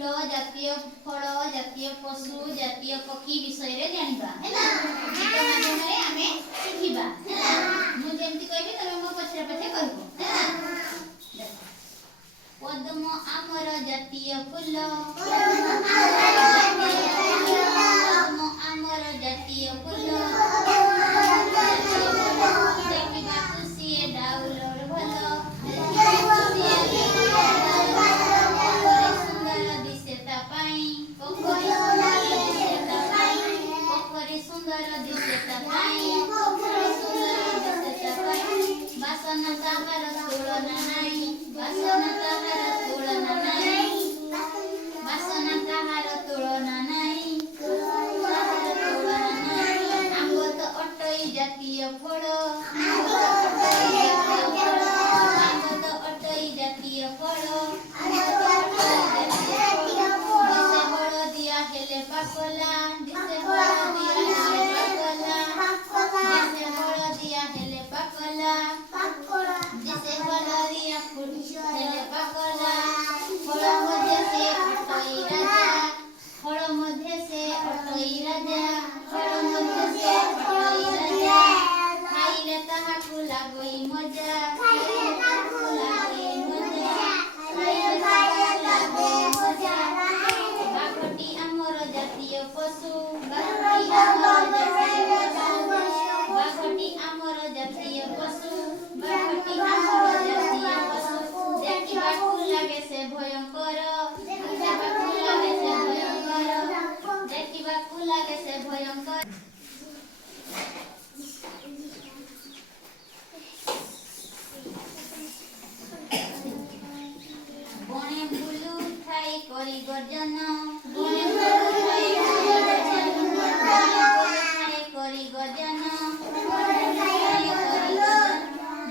फूल जातीय फल जातीय पशु जातीय पक्षी विषय रे जानिबा हैना गीत माध्यम रे आमे सिखिबा हैना मु जेंति कहबी तमे मो पछरे पछरे कहबो हैना पद्म आमर जातीय फूल पद्म आमर जातीय फूल देखिबा खुशी डाउलर भलो वासना ताहार तुलना नाही वासना ताहार तुलना नाही वासना ताहार तुलना नाही आंब तो अटई जातीय फळ आंब तो अटई जातीय फळ दिसे हळदिया हेले पाकला दिसे हळदिया हेले पाकला दिसे हळदिया हेले पाकला जैसे हलरिया फूल हेले पाकला फळ मध्ये से अटई राजा फळ मध्ये से अटई राजा फळ मध्ये से अटई राजा खाइले ताहाकु लागई मजा खाइले ताहाकु लागई मजा खाइले ताहाकु लागई मजा बाघटी आमर जातीय पशु बाघटी आमर जातीय पशु बाघटी आमर जातीय पशु बाघटी आमर जातीय पशु देखिबाकु लागे से भयंकर देखिबाकु लागे से भयंकर देखिबाकु लागे से भयंकर बणे बुलु ठाई करी गर्जन बणे बुलु ठाई करी गर्जन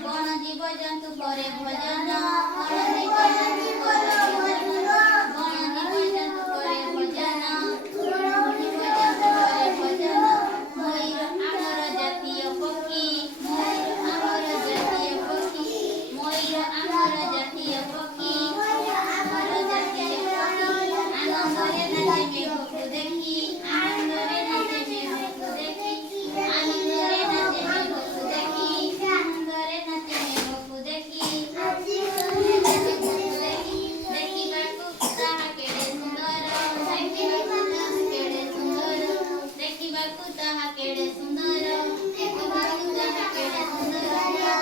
बण जीव जंतु करे भजन बण जीव जंतु करे भजन बण जीव जंतु करे भजन जीव जंतु करे भजन मयूर आमर जातीय पक्षी मयूर आमर जातीय पक्षी मयूर आमर जातीय पक्षी आमर जातीय पक्षी आनंदरे नाचे मेघକୁ देखी आनंदरे नाचे मेघକୁ देखी आनंदरे नाचे मेघକୁ देखी आनंदरे नाचे मेघକୁ देखी देखिबाकु ताहा केडे सुंदर देखिबाकु ताहा केडे सुंदर देखिबाकु ताहा केडे सुंदर देखिबाकु ताहा केडे सुंदर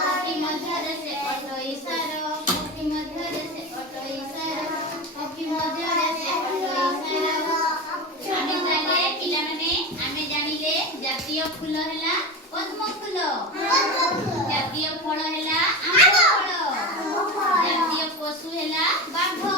पक्षी मध्यरे से अटई सार पक्षी मध्यरे से अटई सार पक्षी मध्यरे से अटई सार आमे जाने पिला माने आमे जानिले जातीय फूल हैला पद्म फूल जातीय फल हैला आंब फल जातीय पशु हैला बाघ